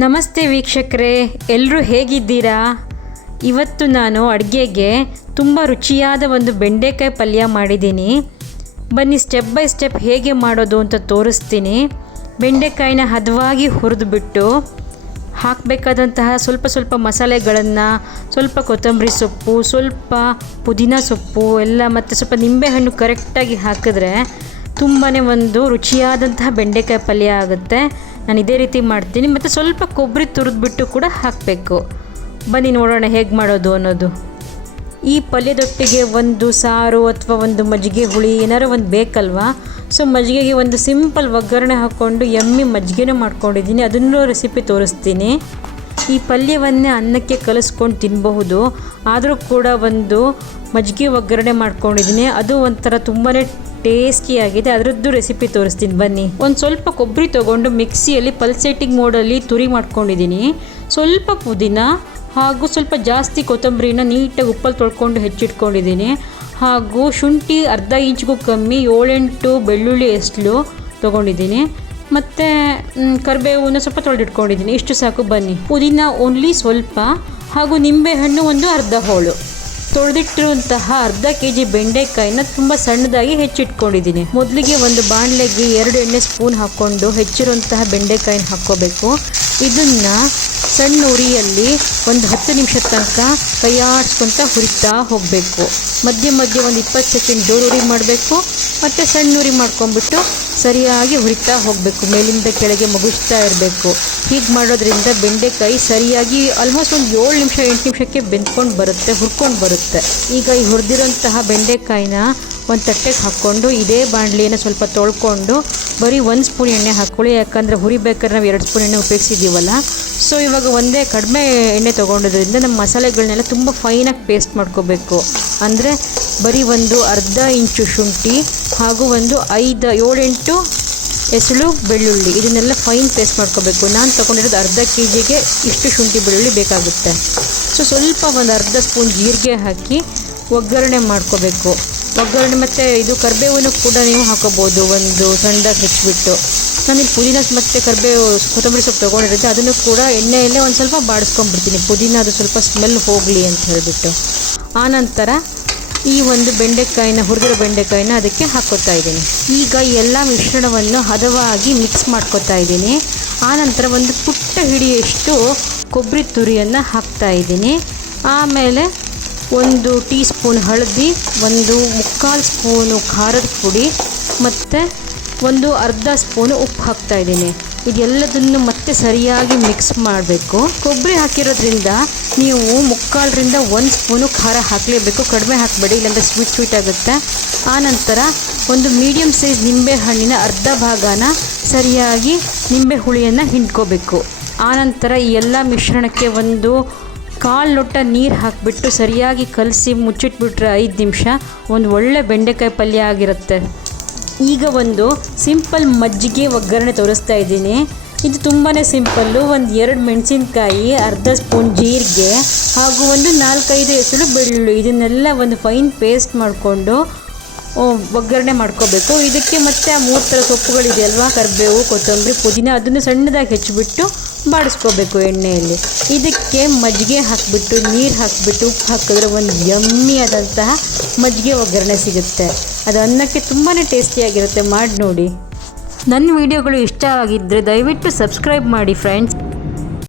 ನಮಸ್ತೆ ವೀಕ್ಷಕರೇ, ಎಲ್ಲರೂ ಹೇಗಿದ್ದೀರಾ? ಇವತ್ತು ನಾನು ಅಡುಗೆಗೆ ತುಂಬ ರುಚಿಯಾದ ಒಂದು ಬೆಂಡೆಕಾಯಿ ಪಲ್ಯ ಮಾಡಿದ್ದೀನಿ. ಬನ್ನಿ ಸ್ಟೆಪ್ ಬೈ ಸ್ಟೆಪ್ ಹೇಗೆ ಮಾಡೋದು ಅಂತ ತೋರಿಸ್ತೀನಿ. ಬೆಂಡೆಕಾಯಿನ ಹದವಾಗಿ ಹುರಿದುಬಿಟ್ಟು ಹಾಕಬೇಕಾದಂತಹ ಸ್ವಲ್ಪ ಮಸಾಲೆಗಳನ್ನು, ಸ್ವಲ್ಪ ಕೊತ್ತಂಬರಿ ಸೊಪ್ಪು, ಸ್ವಲ್ಪ ಪುದೀನ ಸೊಪ್ಪು ಎಲ್ಲ ಮತ್ತು ಸ್ವಲ್ಪ ನಿಂಬೆಹಣ್ಣು ಕರೆಕ್ಟಾಗಿ ಹಾಕಿದ್ರೆ ತುಂಬಾ ಒಂದು ರುಚಿಯಾದಂತಹ ಬೆಂಡೆಕಾಯಿ ಪಲ್ಯ ಆಗುತ್ತೆ. ನಾನು ಇದೇ ರೀತಿ ಮಾಡ್ತೀನಿ. ಮತ್ತು ಸ್ವಲ್ಪ ಕೊಬ್ಬರಿ ತುರಿದ್ಬಿಟ್ಟು ಕೂಡ ಹಾಕಬೇಕು. ಬನ್ನಿ ನೋಡೋಣ ಹೇಗೆ ಮಾಡೋದು ಅನ್ನೋದು. ಈ ಪಲ್ಯದೊಟ್ಟಿಗೆ ಒಂದು ಸಾರು ಅಥವಾ ಒಂದು ಮಜ್ಜಿಗೆ ಹುಳಿ ಏನಾರು ಒಂದು ಬೇಕಲ್ವಾ. ಸೊ ಮಜ್ಜಿಗೆಗೆ ಒಂದು ಸಿಂಪಲ್ ಒಗ್ಗರಣೆ ಹಾಕ್ಕೊಂಡು ಎಮ್ಮಿ ಮಜ್ಜಿಗೆನೂ ಮಾಡ್ಕೊಂಡಿದ್ದೀನಿ, ಅದನ್ನೂ ರೆಸಿಪಿ ತೋರಿಸ್ತೀನಿ. ಈ ಪಲ್ಯವನ್ನೇ ಅನ್ನಕ್ಕೆ ಕಲಿಸ್ಕೊಂಡು ತಿನ್ನಬಹುದು. ಆದರೂ ಕೂಡ ಒಂದು ಮಜ್ಜಿಗೆ ಒಗ್ಗರಣೆ ಮಾಡ್ಕೊಂಡಿದ್ದೀನಿ, ಅದು ಒಂಥರ ತುಂಬಾ ಟೇಸ್ಟಿಯಾಗಿದೆ. ಅದರದ್ದು ರೆಸಿಪಿ ತೋರಿಸ್ತೀನಿ ಬನ್ನಿ. ಒಂದು ಸ್ವಲ್ಪ ಕೊಬ್ಬರಿ ತೊಗೊಂಡು ಮಿಕ್ಸಿಯಲ್ಲಿ ಪಲ್ಸೇಟಿಂಗ್ ಮೋಡಲ್ಲಿ ತುರಿ ಮಾಡ್ಕೊಂಡಿದ್ದೀನಿ. ಸ್ವಲ್ಪ ಪುದೀನ ಹಾಗೂ ಸ್ವಲ್ಪ ಜಾಸ್ತಿ ಕೊತ್ತಂಬರಿನ ನೀಟಾಗಿ ಉಪ್ಪಲ್ಲಿ ತೊಳ್ಕೊಂಡು ಹೆಚ್ಚಿಟ್ಕೊಂಡಿದ್ದೀನಿ. ಹಾಗೂ ಶುಂಠಿ ಅರ್ಧ ಇಂಚ್ಗೂ ಕಮ್ಮಿ 7-8 ಬೆಳ್ಳುಳ್ಳಿ ಎಸ್ಲು ತೊಗೊಂಡಿದ್ದೀನಿ. ಮತ್ತು ಕರಿಬೇವನ್ನ ಸ್ವಲ್ಪ ತೊಳೆದಿಟ್ಕೊಂಡಿದ್ದೀನಿ. ಇಷ್ಟು ಸಾಕು. ಬನ್ನಿ. ಪುದೀನ ಓನ್ಲಿ ಸ್ವಲ್ಪ, ಹಾಗೂ ನಿಂಬೆಹಣ್ಣು ಒಂದು ಅರ್ಧ ಹೋಳು. ತೊಳೆದಿಟ್ಟಿರುವಂತಹ ಅರ್ಧ kg ಬೆಂಡೆಕಾಯಿನ ತುಂಬ ಸಣ್ಣದಾಗಿ ಹೆಚ್ಚಿಟ್ಕೊಂಡಿದ್ದೀನಿ. ಮೊದಲಿಗೆ ಒಂದು ಬಾಣಲೆಗೆ 2 ಎಣ್ಣೆ ಸ್ಪೂನ್ ಹಾಕ್ಕೊಂಡು ಹೆಚ್ಚಿರುವಂತಹ ಬೆಂಡೆಕಾಯಿನ ಹಾಕ್ಕೋಬೇಕು. ಇದನ್ನು ಸಣ್ಣ ಉರಿಯಲ್ಲಿ ಒಂದು 10 ನಿಮಿಷ ತನಕ ಕೈಯಾಡಿಸ್ಕೊತ ಹುರಿತಾ ಹೋಗಬೇಕು. ಮಧ್ಯೆ ಒಂದು 20 ಸೆಕೆಂಡ್ ಜೋರು ಉರಿ ಮಾಡಬೇಕು, ಮತ್ತು ಸಣ್ಣ ಉರಿ ಮಾಡ್ಕೊಂಡ್ಬಿಟ್ಟು ಸರಿಯಾಗಿ ಹುರಿತಾ ಹೋಗಬೇಕು. ಮೇಲಿಂದ ಕೆಳಗೆ ಮಗುಚ್ತಾ ಇರಬೇಕು. ಹೀಗೆ ಮಾಡೋದ್ರಿಂದ ಬೆಂಡೆಕಾಯಿ ಸರಿಯಾಗಿ ಆಲ್ಮೋಸ್ಟ್ ಒಂದು 7 ನಿಮಿಷ 8 ನಿಮಿಷಕ್ಕೆ ಬೆಂದ್ಕೊಂಡು ಬರುತ್ತೆ, ಹುರ್ಕೊಂಡು ಬರುತ್ತೆ. ಈಗ ಈ ಹುರಿದಿರೋಂತಹ ಬೆಂಡೆಕಾಯಿನ ಒಂದು ತಟ್ಟೆಗೆ ಹಾಕ್ಕೊಂಡು ಇದೇ ಬಾಣಲಿಯನ್ನು ಸ್ವಲ್ಪ ತೊಳ್ಕೊಂಡು ಬರೀ 1 ಸ್ಪೂನ್ ಎಣ್ಣೆ ಹಾಕ್ಕೊಳ್ಳಿ. ಯಾಕಂದರೆ ಹುರಿಬೇಕಾದ್ರೆ ನಾವು 2 ಸ್ಪೂನ್ ಎಣ್ಣೆ ಉಪಯೋಗಿಸಿದ್ದೀವಲ್ಲ. ಸೊ ಇವಾಗ ಒಂದೇ ಕಡಿಮೆ ಎಣ್ಣೆ ತೊಗೊಂಡೋದ್ರಿಂದ ನಮ್ಮ ಮಸಾಲೆಗಳನ್ನೆಲ್ಲ ತುಂಬ ಫೈನಾಗಿ ಪೇಸ್ಟ್ ಮಾಡ್ಕೋಬೇಕು. ಅಂದರೆ ಬರೀ ಒಂದು ಅರ್ಧ ಇಂಚು ಶುಂಠಿ ಹಾಗೂ ಒಂದು 7-8 ಎಸಳು ಬೆಳ್ಳುಳ್ಳಿ, ಇದನ್ನೆಲ್ಲ ಫೈನ್ ಪೇಸ್ಟ್ ಮಾಡ್ಕೋಬೇಕು. ನಾನು ತೊಗೊಂಡಿರೋದು ಅರ್ಧ kgಗೆ ಇಷ್ಟು ಶುಂಠಿ ಬೆಳ್ಳುಳ್ಳಿ ಬೇಕಾಗುತ್ತೆ. ಸೊ ಸ್ವಲ್ಪ ಒಂದು ಅರ್ಧ ಸ್ಪೂನ್ ಜೀರಿಗೆ ಹಾಕಿ ಒಗ್ಗರಣೆ ಮಾಡ್ಕೋಬೇಕು. ಒಗ್ಗರಣೆ ಮತ್ತು ಇದು ಕರಿಬೇವನ್ನು ಕೂಡ ನೀವು ಹಾಕೋಬೋದು, ಒಂದು ಸಣ್ಣದಾಗಿ ಹೆಚ್ಚಿಬಿಟ್ಟು. ನಾನಿಲ್ಲಿ ಪುದೀನ ಮತ್ತು ಕರಿಬೇವು ಕೊತ್ತಂಬರಿ ಸೊಪ್ಪು ತೊಗೊಂಡಿರುತ್ತೆ, ಅದನ್ನು ಕೂಡ ಎಣ್ಣೆಯಲ್ಲೇ ಒಂದು ಸ್ವಲ್ಪ ಬಾಡಿಸ್ಕೊಂಡ್ಬಿಡ್ತೀನಿ. ಪುದೀನ ಅದು ಸ್ವಲ್ಪ ಸ್ಮೆಲ್ ಹೋಗಲಿ ಅಂತ ಹೇಳಿಬಿಟ್ಟು. ಆನಂತರ ಈ ಒಂದು ಹುರಿದಿರೋ ಬೆಂಡೆಕಾಯಿನ ಅದಕ್ಕೆ ಹಾಕ್ಕೋತಾ ಇದ್ದೀನಿ. ಈಗ ಎಲ್ಲ ಮಿಶ್ರಣವನ್ನು ಹದವಾಗಿ ಮಿಕ್ಸ್ ಮಾಡ್ಕೋತಾ ಇದ್ದೀನಿ. ಆನಂತರ ಒಂದು ಪುಟ್ಟ ಹಿಡಿಯಷ್ಟು ಕೊಬ್ಬರಿ ತುರಿಯನ್ನು ಹಾಕ್ತಾ ಇದ್ದೀನಿ. ಆಮೇಲೆ 1 ಟೀ ಸ್ಪೂನ್ ಹಳದಿ, 1/4 ಸ್ಪೂನು ಖಾರದ ಪುಡಿ ಮತ್ತು ಒಂದು ಅರ್ಧ ಸ್ಪೂನು ಉಪ್ಪು ಹಾಕ್ತಾ ಇದ್ದೀನಿ. ಇದೆಲ್ಲದನ್ನು ಮತ್ತೆ ಸರಿಯಾಗಿ ಮಿಕ್ಸ್ ಮಾಡಬೇಕು. ಕೊಬ್ಬರಿ ಹಾಕಿರೋದ್ರಿಂದ ನೀವು 1/4ರಿಂದ 1 ಸ್ಪೂನು ಖಾರ ಹಾಕಲೇಬೇಕು, ಕಡಿಮೆ ಹಾಕಬೇಡಿ, ಇಲ್ಲಾಂದರೆ ಸ್ವೀಟ್ ಆಗುತ್ತೆ. ಆನಂತರ ಒಂದು ಮೀಡಿಯಮ್ ಸೈಜ್ ನಿಂಬೆ ಹಣ್ಣಿನ ಅರ್ಧ ಭಾಗನ ಸರಿಯಾಗಿ ನಿಂಬೆ ಹುಳಿಯನ್ನು ಹಿಂಡ್ಕೋಬೇಕು. ಆನಂತರ ಈ ಎಲ್ಲ ಮಿಶ್ರಣಕ್ಕೆ ಒಂದು 1/4 ಲೋಟ ನೀರು ಹಾಕಿಬಿಟ್ಟು ಸರಿಯಾಗಿ ಕಲಸಿ ಮುಚ್ಚಿಟ್ಬಿಟ್ರೆ 5 ನಿಮಿಷ ಒಂದು ಒಳ್ಳೆ ಬೆಂಡೆಕಾಯಿ ಪಲ್ಯ ಆಗಿರುತ್ತೆ. ಈಗ ಒಂದು ಸಿಂಪಲ್ ಮಜ್ಜಿಗೆ ಒಗ್ಗರಣೆ ತೋರಿಸ್ತಾ ಇದ್ದೀನಿ. ಇದು ತುಂಬಾ ಸಿಂಪಲ್ಲು. ಒಂದು 2 ಮೆಣಸಿನ್ಕಾಯಿ, ಅರ್ಧ ಸ್ಪೂನ್ ಜೀರಿಗೆ ಹಾಗೂ ಒಂದು 4-5 ಎಸಳು ಬೆಳ್ಳುಳ್ಳಿ, ಇದನ್ನೆಲ್ಲ ಒಂದು ಫೈನ್ ಪೇಸ್ಟ್ ಮಾಡಿಕೊಂಡು ಒಗ್ಗರಣೆ ಮಾಡ್ಕೋಬೇಕು. ಇದಕ್ಕೆ ಮತ್ತೆ ಆ 3 ಥರ ಸೊಪ್ಪುಗಳಿದೆಯಲ್ವಾ, ಕರಿಬೇವು, ಕೊತ್ತಂಬರಿ, ಪುದೀನ, ಅದನ್ನು ಸಣ್ಣದಾಗಿ ಹೆಚ್ಚಿಬಿಟ್ಟು ಬಾಡಿಸ್ಕೋಬೇಕು ಎಣ್ಣೆಯಲ್ಲಿ. ಇದಕ್ಕೆ ಮಜ್ಜಿಗೆ ಹಾಕಿಬಿಟ್ಟು, ನೀರು ಹಾಕಿಬಿಟ್ಟು, ಉಪ್ಪು ಹಾಕಿದ್ರೆ ಒಂದು ಯಮ್ಮಿಯಾದಂತಹ ಮಜ್ಜಿಗೆ ಒಗ್ಗರಣೆ ಸಿಗುತ್ತೆ. ಅದು ಅನ್ನಕ್ಕೆ ತುಂಬಾ ಟೇಸ್ಟಿಯಾಗಿರುತ್ತೆ. ಮಾಡಿ ನೋಡಿ. ನನ್ನ ವಿಡಿಯೋಗಳು ಇಷ್ಟ ಆಗಿದ್ದರೆ ದಯವಿಟ್ಟು ಸಬ್ಸ್ಕ್ರೈಬ್ ಮಾಡಿ ಫ್ರೆಂಡ್ಸ್.